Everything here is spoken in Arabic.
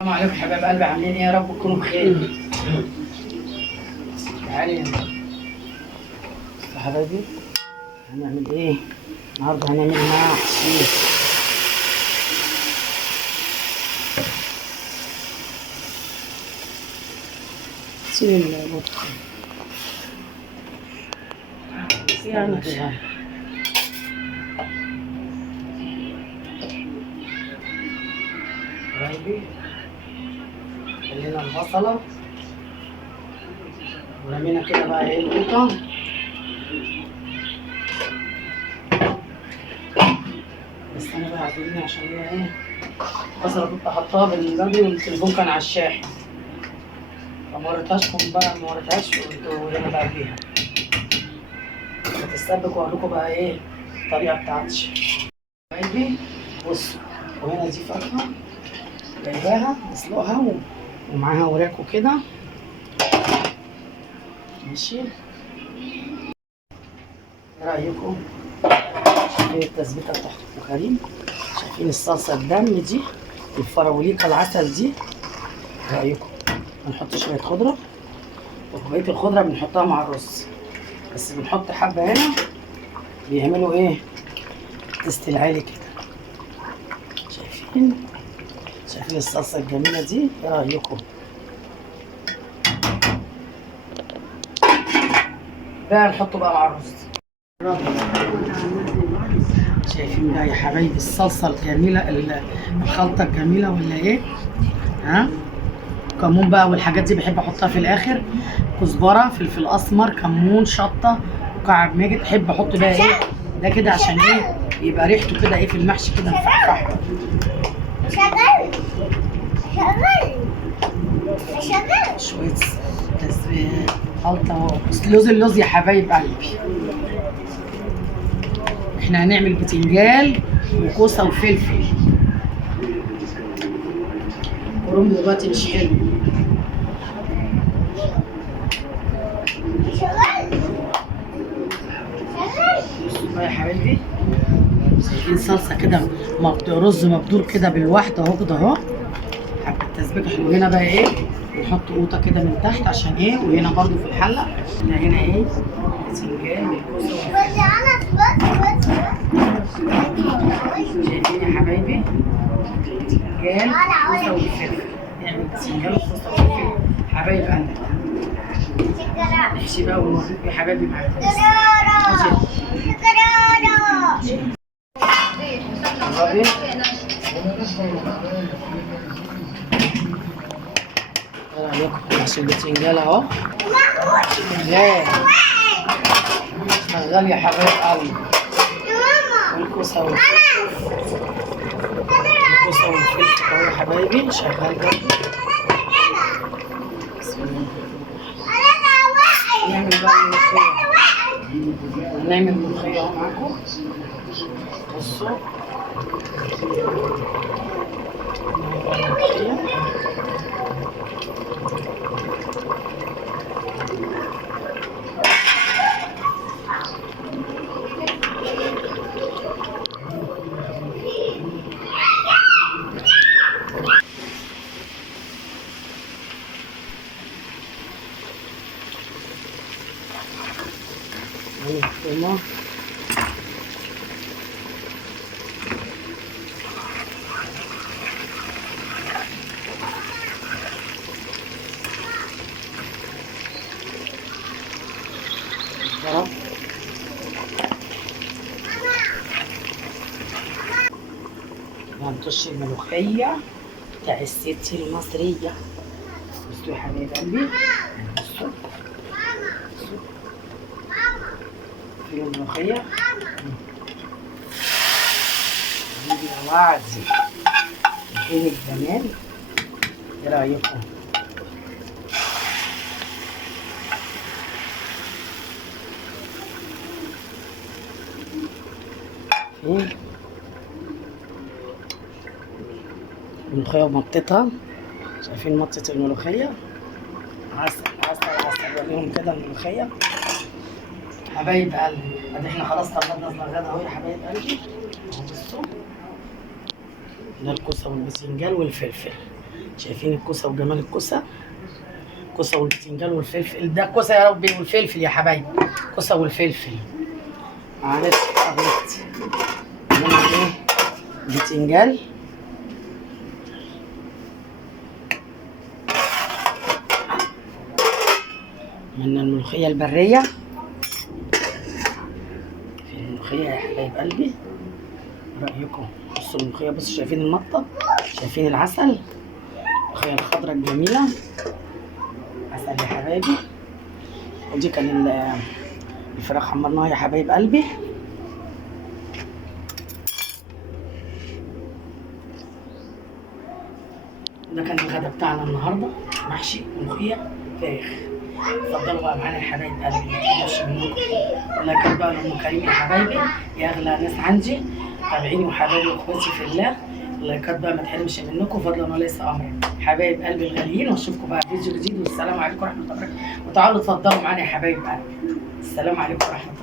السلام عليكم حبايب قلبي، عاملين ايه؟ يا رب تكونوا بخير. تعالي هنا يا حبايبي، هنعمل ايه النهارده؟ هنعمل محشي. سيب المطبخ يعني حبايبي. خلينا البصلة ورمينا كده بقى ايه القوطة. بس انا بقى عاجبني عشان هي ايه البصلة كنت حطاها بالبلدي والتليفون كان على الشاحن، فما وريتهاشكم بقى، ما وريتهاش وهنا بقى فيها هتستبك واقول بقى ايه الطريقة بتاعتي. حبايبي بصوا، وهنا دي فرخة جايباها نسلقها ومعاها وراك وكده ماشي. ايه رأيكم؟ شايفين التسبيكة بتاعت أم كريم؟ شايفين الصلصة الدم دي، الفراوليكا العسل دي؟ ايه رأيكم؟ هنحط شوية خضرة، وبقية الخضرة بنحطها مع الرز، بس بنحط حبة هنا بيعملوا ايه التست العالي كده. شايفين الصلصة الجميلة دي؟ ايه رأيكم؟ بقى نحطه بقى مع الرز. شايفين بقى يا حبايبي الصلصة الجميلة، الخلطة الجميلة ولا ايه؟ ها؟ كمون بقى والحاجات دي بحب احطها في الاخر، كزبرة، فلفل اسمر، كمون، شطة، مكعب ماجد. احب احط بقى ايه ده كده عشان ايه يبقى ريحته كده ايه في المحشي كده مفحفح. شوية خلطة اللوز يا حبايب قلبي. احنا هنعمل بتنجان وكوسة وفلفل. كرنب دلوقتي مش حلو. بصوا بقى يا حبايبي، شايفين صلصة كده رز مبدور كده بالواحدة اهو كده اهو. حبة تسبيكة حلوة. هنا بقى ايه نحط قوطة كده من تحت عشان ايه، وهنا برضو في الحلة هنا ايه بتنجان والكوسة شايفين يا حبايبي بتنجان والكوسة والفلفل. نعمل بتنجان والكوسة والفلفل حبايب قلبي. نحشي بقى ونوريكم يا حبايبي معاكم. ايه رايكم محشي البتنجان اهو؟ بتنجان شغال يا حبايب قلبي. والكوسه والفلفل اهو يا حبايبي شغال برضه. نعمل بقى الملوخيه، هنعمل ملوخيه اهو معاكم. بصوا هنفرمها. هنطش الملوخية بتاع الست المصرية. بصوا يا حبايب قلبي، بصوا في الملوخية دي يا وعدي فين الجمال. ايه رأيكم؟ فين الملوخية ومطتها؟ شايفين مطة الملوخية؟ عسل عسل عسل. وريهم كده الملوخية حبايب قلبي. ادي احنا خلاص طلبنا الغدا اهو يا حبايب قلبي. بصوا ده الكوسة والباذنجان والفلفل. شايفين الكوسه وجمال الكوسه، الكوسه والبتنجان والفلفل، ده الكوسه يا ربي والفلفل يا حبايبي، الكوسه والفلفل. معلش غلطت. عملنا ايه؟ بتنجان، عملنا الملوخيه البريه. في الملوخيه يا حبايب قلبي، رايكم؟ بصوا الملوخيه، بصوا شايفين المطه، شايفين العسل، الملوخيه الخضراء الجميله، عسل يا حبايبي. ودي كان الفراخ حمرناها يا حبايب قلبي. ده كان الغدا بتاعنا النهارده، محشي ملوخيه فراخ. اتفضلوا بقى معانا يا حبايب قلبي، ما تقلقوش منكم. اللايكات بقى لأم كريم يا حبايبي، يا اغلى ناس عندي، تابعيني وحبايبي واخواتي في الله. اللايكات بقى ما تحرمش منكم فضلا وليس امرا، حبايب قلبي الغاليين. واشوفكم بقى في فيديو جديد، والسلام عليكم ورحمه الله وبركاته. وتعالوا اتفضلوا معانا يا حبايب قلبي. السلام عليكم ورحمه الله.